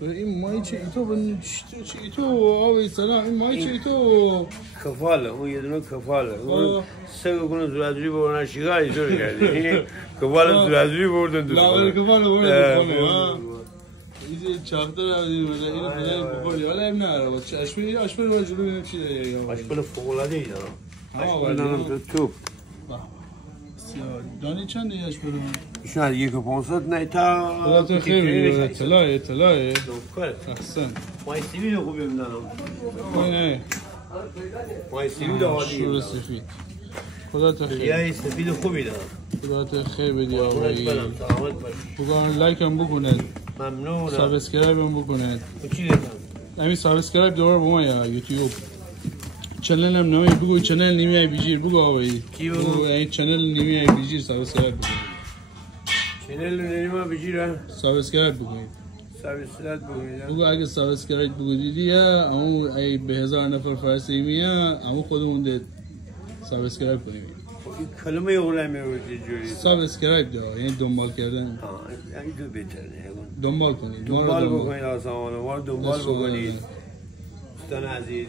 این مایی چه ایتو بن چه ایتو آوی سلام این مایی چه ایتو کفاله اون یه دونه کفاله اون سه گونه زورازوری بردن شیگار اینجوری کردی این کفاله زورازوری بردن تو لا کفاله بردن ایزی چاقدر این اینو خدای بخوری حالا اب نره با اشپل رو جلو ببینم چی داره اشپل فوق العاده ای داره اشپل نام تو دانی چنده یه اشپل ایشون از 1,500 نه تا خدا تو خیر بگیر اطلاعه احسن مای سیبیل خوبی میدنم نه مای سیبیل عالی شور سفید خدا تو خیر یه سفید خوبی دارم خدا تو خیر بدی آقایی سلامت باش لایک هم بکنید ممنونم سابسکرایب هم بکنید چی دادم همین سابسکرایب دوباره با ما یا یوتیوب چنل هم نامی بگوی چنل نیمی ای بیجیر بگو آقایی بگو این چنل نیمی ای بیجیر سابسکرایب بکنید چنل نیمی بیجیر سابسکرایب بکنید بگو اگه سابسکرایب بکنید اون ای به 1000 نفر فرستی میه اما خودمون ده سابسکرایب کنیم این کلمه اولمه بود جوری سابسکرایب ده یعنی دنبال کردن یعنی تو بهتره دنبال کنید دنبال بکنید آسمان ما دنبال بکنید دوستان عزیز